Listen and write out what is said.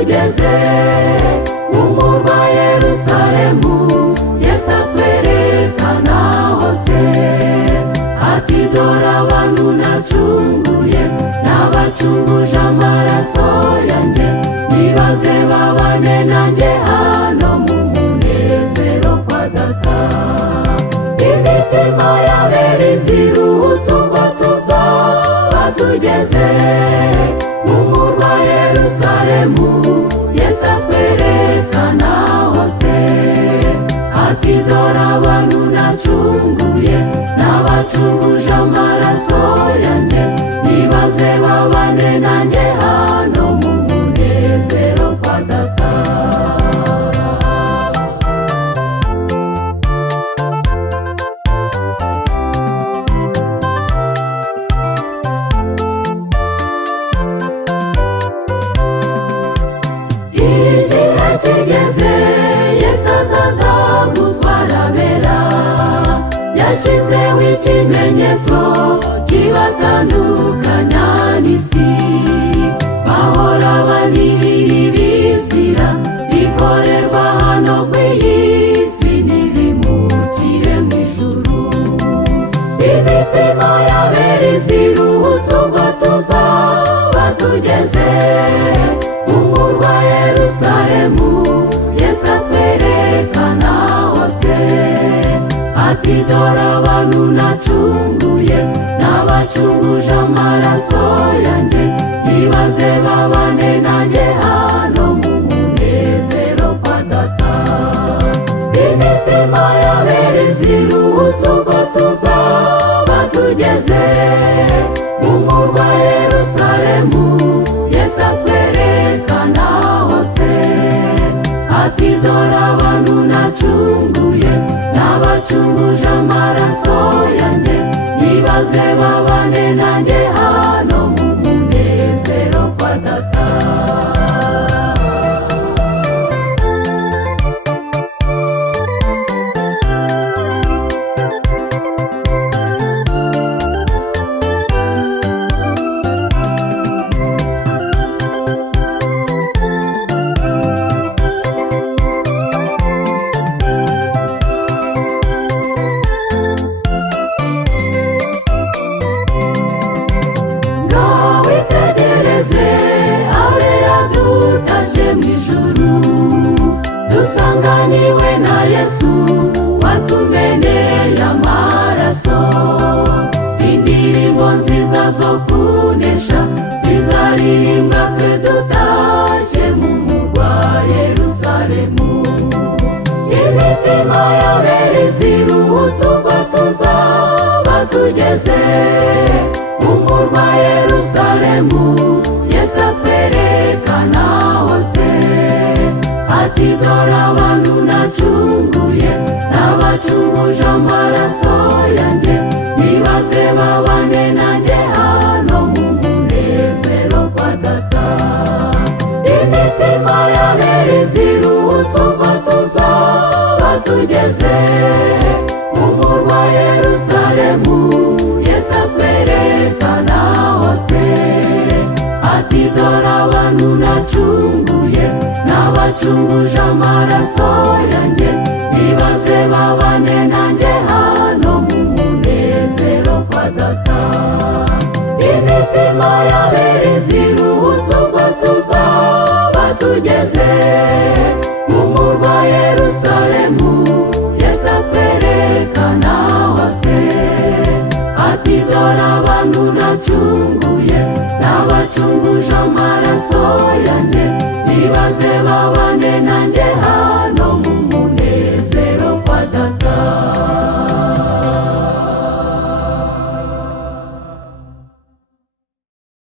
tugeze mu murwa Yerusalemu, Yesu atwerekana hose, ati dore abantu nacunguye, n'abacunguje amaraso yanjye, nibaze babane nanjye hano mu munezero kwa Data. Imitima y'abera iziruhutse ubwo tuzaba tugeze mu murwa Yerusalemu, Yesu atwerekana hose, ati dore abantu nacunguye, n'abacunguje amaraso yanjye, nibaze babane nanjye hano mu munezero kwa Data. Igihe kigeze Yesu azaza gutwara abera, yashyizeho ikimenyetso kibatandukanya n'isi, bahora banihira ibizira bikorerwa hano ku iyi si, ntibimukire mu ijuru. Imitima y'abera iziruhutse ubwo tuzaba tugeze mu murwa Yerusalemu, Yesu atwerekana hose, ati dore abantu nacunguye, n'abacunguje amaraso yanjye, nibaze babane nanjye hano mu munezero kwa Data. Imitima y'abera iziruhutse ubwo tuzaba tugeze mu murwa Yerusalemu, Yesu atwerekana hose, ati dore abantu nacunguye, n'abacunguje amaraso yanjye, nibaze babane nanjye hano mu munezero kwa Data. Dusanganiwe na Yesu watumeneye amaraso, indirimbo nziza zo kunesha zizaririmbwa twe dutashye mu murwa Yerusalemu. Imitima y'abera iziruhutse ubwo tuzaba tugeze mu murwa Yerusalemu, Yesu atwerekana hose, ati dore abantu nacunguye, n'abacunguje amaraso yanjye, nibaze babane nanjye hano mu munezero kwa Data. Imitima y'abera iziruhutse ubwo tuzaba tugeze mu murwa Yerusalemu, Yesu atwerekana hose, ati dore abantu nacunguye, n'abacunguje amaraso yanjye, nibaze babane nanjye hano mu munezero kwa Data. Imitima y'abera iziruhutse ubwo tuzaba tugeze mu murwa Yerusalemu, Yesu atwerekana hose, ati dore abantu nacunguye, n'abacunguje amaraso yanjye, nibaze babane nanjye hano